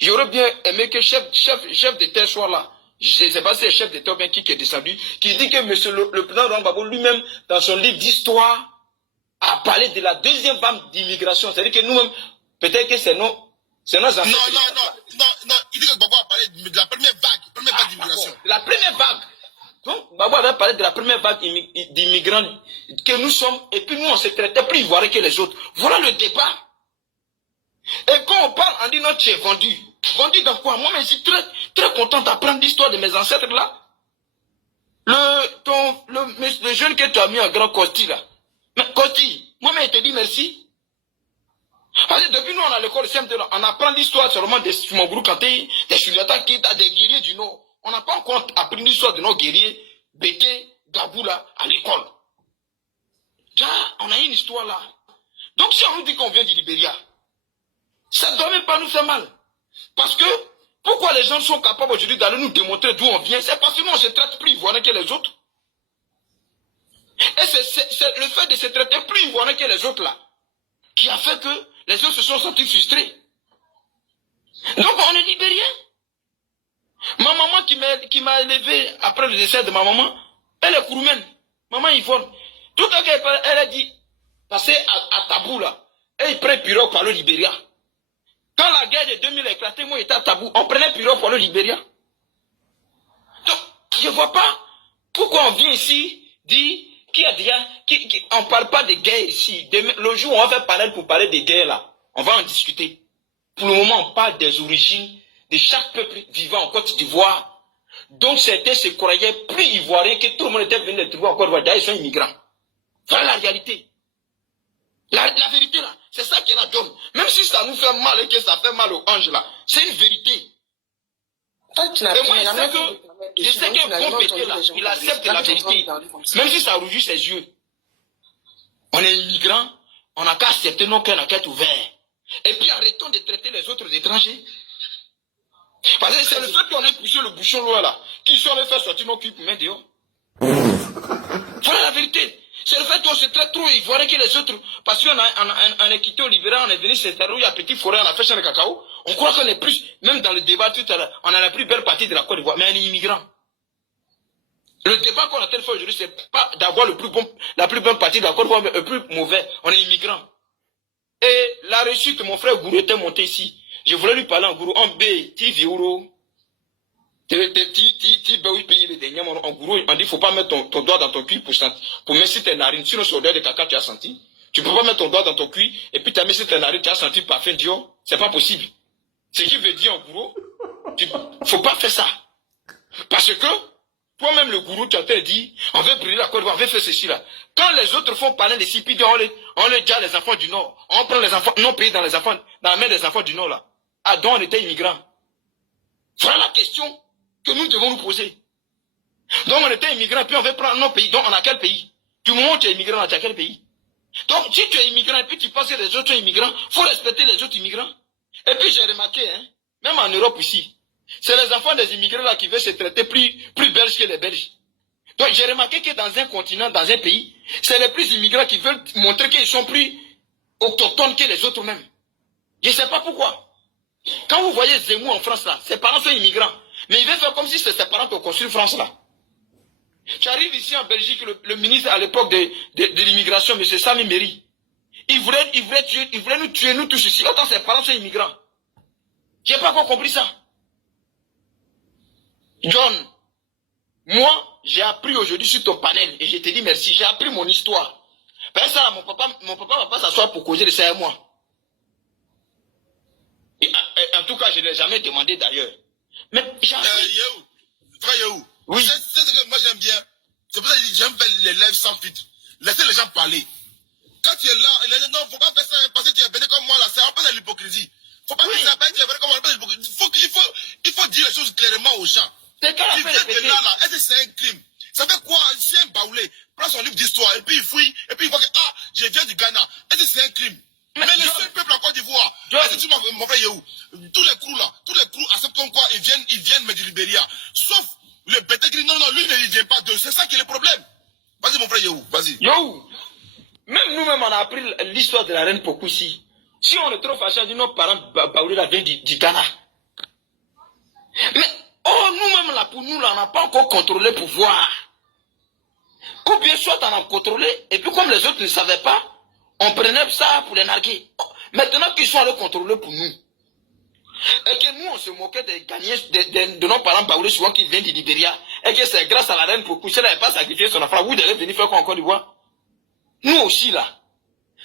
J'aurais bien aimé que chef d'État soit là. Je ne sais pas si c'est chef d'État bien qui est descendu, qui dit que monsieur le président Laurent Gbagbo lui-même, dans son livre d'histoire, a parlé de la deuxième vague d'immigration. C'est-à-dire que nous-mêmes, peut-être que c'est nos ancêtres. Non, il dit que Gbagbo a parlé de la première vague d'immigration. La première vague. Donc, Gbagbo avait parlé de la première vague d'immigrants que nous sommes, et puis nous, on se traitait plus ivoiriens que les autres. Voilà le débat. Et quand on parle, on dit non, tu es vendu. Vendu dans quoi? Moi, je suis très content d'apprendre l'histoire de mes ancêtres là. Le jeune que tu as mis en grand Costi là. Mais Costi, moi, je te dis merci. Parce que depuis nous, on a l'école CMT, on apprend l'histoire seulement de Soumagourou Kanté, des Suliata Kita, des guerriers du Nord. On n'a pas encore appris l'histoire de nos guerriers, Bété, Gaboula, à l'école. Là, on a une histoire là. Donc si on nous dit qu'on vient du Libéria, ça ne doit même pas nous faire mal. Parce que, pourquoi les gens sont capables aujourd'hui d'aller nous démontrer d'où on vient? C'est parce que nous, on se traite plus ivoirien que les autres. Et c'est le fait de se traiter plus ivoirien que les autres là, qui a fait que les autres se sont sentis frustrés. Donc on est libérien. Ma maman qui m'a élevé après le décès de ma maman, elle est kouroumen. Maman Yvonne. Tout à l'heure, elle a dit, passer à Tabou là, et il prend pirogue par le Libéria. Quand la guerre de 2000 a éclaté, moi j'étais à Tabou, on prenait pirogue par le Libéria. Donc, je ne vois pas pourquoi on vient ici, dit, on ne parle pas de guerre ici. Le jour où on va faire panel pour parler de guerre là, on va en discuter. Pour le moment, on parle des origines de chaque peuple vivant en Côte d'Ivoire. Donc certains se croyaient plus ivoiriens que tout le monde était venu les trouver en Côte d'Ivoire. D'ailleurs, ils sont immigrants. Voilà la réalité. La vérité là, c'est ça qui est la donne. Même si ça nous fait mal et que ça fait mal aux anges là, c'est une vérité. Et moi, je sais que bon pété là, il accepte la vérité. Même si ça rougit ses yeux. On est immigrants, on n'a qu'à accepter nos cœurs, notre cœur ouvert. Et puis arrêtons de traiter les autres étrangers. Parce que c'est le fait qu'on ait poussé le bouchon loin là, qui sont allés faire sortir nos culs pour mettre dehors. Voilà la vérité. C'est le fait qu'on se traite trop ivoirien que les autres. Parce qu'on est quitté au libéral, on est venu s'installer où il y a Petit Forêt, on a fait champ de cacao. On croit qu'on est plus, même dans le débat tout à l'heure, on a la plus belle partie de la Côte d'Ivoire, mais on est immigrant. Le débat qu'on a tel fait aujourd'hui, c'est pas d'avoir la plus bonne partie de la Côte d'Ivoire, mais le plus mauvais. On est immigrant. Et la réussite, mon frère Gourou était monté ici. Je voulais lui parler en Gourou, en B, Tiviuro. On dit, faut pas mettre ton doigt dans ton cul pour mettre sur tes narines. Sinon, sur l'odeur de caca, tu as senti. Tu peux pas mettre ton doigt dans ton cul et puis tu as mis sur tes narines, tu as senti le parfum Dior. C'est pas possible. Ce qui veut dire en gourou, faut pas faire ça. Parce que, toi-même le gourou, tu as dit, on veut brûler la Côte d'Ivoire, on veut faire ceci là. Quand les autres font parler des CPD, on les dit à les enfants du Nord. On prend les enfants, non payés dans la main des enfants du Nord là. Ah, donc on était immigrants. Voilà la question que nous devons nous poser. Donc on était immigrants, puis on veut prendre nos pays. Donc on a quel pays? Du moment où tu es immigrant, tu as quel pays? Donc si tu es immigrant et puis tu penses que les autres sont immigrants, il faut respecter les autres immigrants. Et puis j'ai remarqué, hein, même en Europe ici, c'est les enfants des immigrants là qui veulent se traiter plus belges que les Belges. Donc j'ai remarqué que dans un continent, dans un pays, c'est les plus immigrants qui veulent montrer qu'ils sont plus autochtones que les autres même. Je ne sais pas pourquoi. Quand vous voyez Zemmour en France là, ses parents sont immigrants. Mais il veut faire comme si c'était ses parents qui ont construit France là. Tu arrives ici en Belgique, le ministre à l'époque de l'immigration, M. Sami Meri, il voulait nous tuer, nous tous ici. Autant ses parents sont immigrants. J'ai pas encore compris ça. John, moi, j'ai appris aujourd'hui sur ton panel, et je te dis merci, j'ai appris mon histoire. Parce que ça, là, mon papa va pas s'asseoir pour causer de ça et moi. Et, en tout cas, je ne l'ai jamais demandé d'ailleurs. Mais j'ai appris. Yahou. Oui. C'est ce que moi j'aime bien. C'est pour ça que j'aime faire les lives sans filtre. Laissez les gens parler. Quand tu es là, il dit non, faut pas faire ça parce que tu es béni comme moi là. C'est un peu de l'hypocrisie. Faut pas faire ça parce que tu es béni comme moi. Il faut dire les choses clairement aux gens. C'est quand tu viens de là, est-ce que c'est un crime? Ça fait quoi? Si un baoulé prend son livre d'histoire et puis il fouille et puis il voit que je viens du Ghana. Est-ce que c'est un crime? Mais le seul peuple en Côte d'Ivoire, est-ce que tu m'en frère Yahou? Tous les crews acceptent comme quoi ils viennent mais du Libéria. Sauf le bêta qui dit non, lui ne vient pas d'eux. C'est ça qui est le problème. Vas-y mon frère Yahou, vas-y. Yahou, même nous-mêmes on a appris l'histoire de la reine Pokussi. Si on est trop fâché, on dit nos parents Baoulé la vient du Ghana. Mais, nous-mêmes là, pour nous là, on n'a pas encore contrôlé le pouvoir. Ou bien soit on a contrôlé, et puis comme les autres ne savaient pas, on prenait ça pour les narguer. Maintenant qu'ils sont allés contrôler pour nous. Et que nous, on se moquait des gagnants de nos parents baoulés souvent qui viennent du Libéria. Et que c'est grâce à la reine pour coucher, elle n'avait pas sacrifié son enfant. Vous devez venir faire quoi encore, d'Ivoire? Nous aussi, là.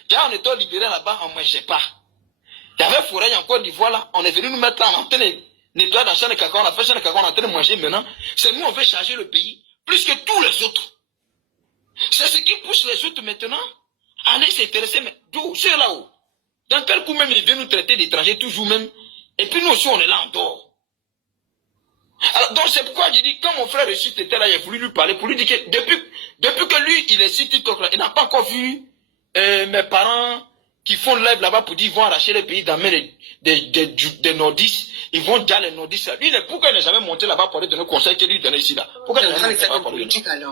Quand on était au Libéria là-bas, on ne mangeait pas. Il y avait forêt en Côte d'Ivoire, là. On est venu nous mettre là, on est en train de nettoyer la chaîne de cacao. On a fait chaîne de cacao, on est en train de manger maintenant. C'est nous, on veut changer le pays. Plus que tous les autres. C'est ce qui pousse les autres maintenant à aller s'intéresser. Mais d'où? C'est là-haut. Dans quel coup même ils viennent nous traiter d'étrangers, toujours même. Et puis nous aussi, on est là en dehors. Alors, donc c'est pourquoi j'ai dit, quand mon frère Rechid était là, j'ai voulu lui parler, pour lui dire que depuis que lui, il est sur TikTok là, il n'a pas encore vu mes parents qui font live là-bas pour dire qu'ils vont arracher les pays dans des nordistes. Ils vont dire les nordistes. Lui, pourquoi il n'est jamais monté là-bas pour lui donner conseil qu'il lui donnait ici là? Pourquoi il n'est jamais monté là-bas pour lui donner?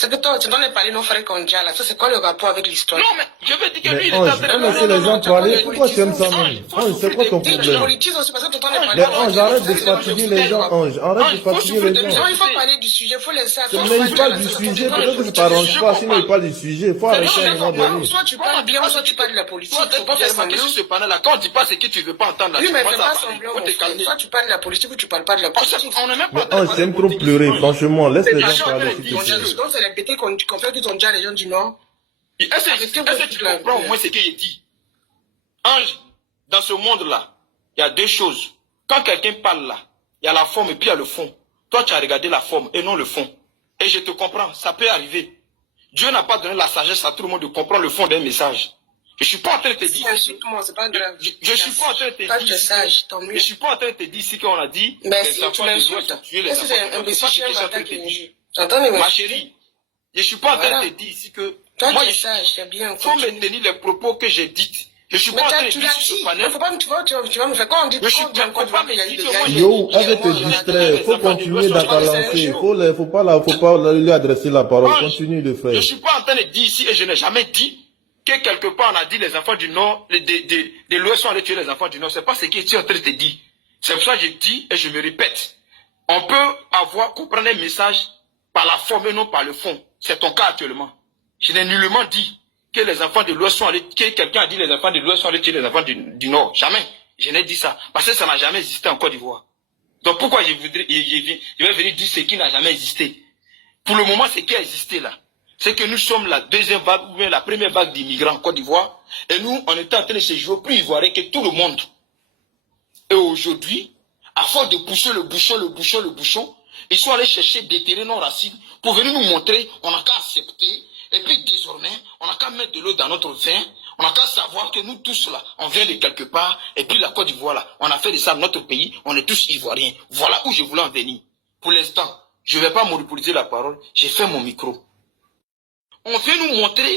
C'est que toi, tu dois ne parler nos frères qu'on dit là. Ça, c'est quoi le rapport avec l'histoire? Non, mais je veux dire que lui, il est Ange, en train de... laissez les gens parler. Pourquoi tu aimes ça même? Ange, c'est quoi ton Tu problème? politises aussi parce que tu entends Mais parler. Ange, arrête de fatiguer les gens, Ange. Arrête de fatiguer les gens. Non, il faut parler du sujet, il faut laisser à Mais il parle du sujet, peut-être que ça t'arrange pas, sinon il parle du sujet. Il faut arrêter à un moment donné. Soit tu parles bien, soit tu parles de la politique. Toi, Faut pas faire semblant. sur ce panel-là, quand on dit pas ce que tu veux pas entendre, là, Oui, tu mais commences fais à pas parler. semblant. Faut te calmer. Soit tu parles de la politique ou tu parles pas de la politique. On n'est même pas... Mais Ange, t'aimes trop pleurer, franchement. Laisse les gens parler, s'il te Donc, plaît. c'est les bêtises qu'on fait qui sont déjà les gens du Nord. Est-ce que tu comprends au moins ce que j'ai dit? Ange, dans ce monde-là, il y a deux choses. Quand quelqu'un parle là, il y a la forme et puis il y a le fond. Toi, tu as regardé la forme et non le fond. Et je te comprends, ça peut arriver. Dieu n'a pas donné la sagesse à tout le monde de comprendre le fond d'un message. Je suis pas en train de te dire... C'est pas grave. Je suis pas en train de te dire... Toi, tu es sage, tant mieux. Je suis pas en train de te dire ici qu'on a dit... Mais les si enfants tu de m'insultes, Dieu ont tué les est-ce que c'est enfants. un imbécile C'est ce que je suis en train qui de te dire. J'entends mes Ma chérie, je suis pas en train de te dire ici que... Toi, moi, tu es sage, c'est bien. il faut me tenir les propos que j'ai dit. Je suis pas en train de tu dire l'as sur dit. ce panel. Faut pas tu vas me faire quoi on dit Je suis quand on pas il y a eu des mais gars. Yo, arrête de te distraire. Faut continuer dans ta lancée. Faut pas lui adresser la parole. Continue de faire. Je suis pas en train de dire ici, et je n'ai jamais dit, que quelque part on a dit les enfants du Nord, de l'Ouest sont allés tuer les enfants du Nord. C'est pas ce que tu es en train de te dire. C'est pour ça que je dis, et je me répète, on peut comprendre un message par la forme et non par le fond. C'est ton cas actuellement. Je n'ai nullement dit que les enfants de l'Ouest sont allés, que quelqu'un a dit les enfants de l'Ouest sont allés tuer les enfants du Nord. Jamais. Je n'ai dit ça. Parce que ça n'a jamais existé en Côte d'Ivoire. Donc pourquoi je vais venir dire ce qui n'a jamais existé? Pour le moment, ce qui a existé là, c'est que nous sommes la deuxième vague, ou bien la première vague d'immigrants en Côte d'Ivoire, et nous, on était en train de se jouer plus ivoirien que tout le monde. Et aujourd'hui, à force de pousser le bouchon, ils sont allés chercher déterrer nos racines pour venir nous montrer, on n'a qu'à accepter, et puis désormais, on n'a qu'à mettre de l'eau dans notre vin, on n'a qu'à savoir que nous tous là, on vient de quelque part, et puis la Côte d'Ivoire là, on a fait de ça notre pays, on est tous ivoiriens. Voilà où je voulais en venir. Pour l'instant, je ne vais pas monopoliser la parole, j'ai fait mon micro. On vient nous montrer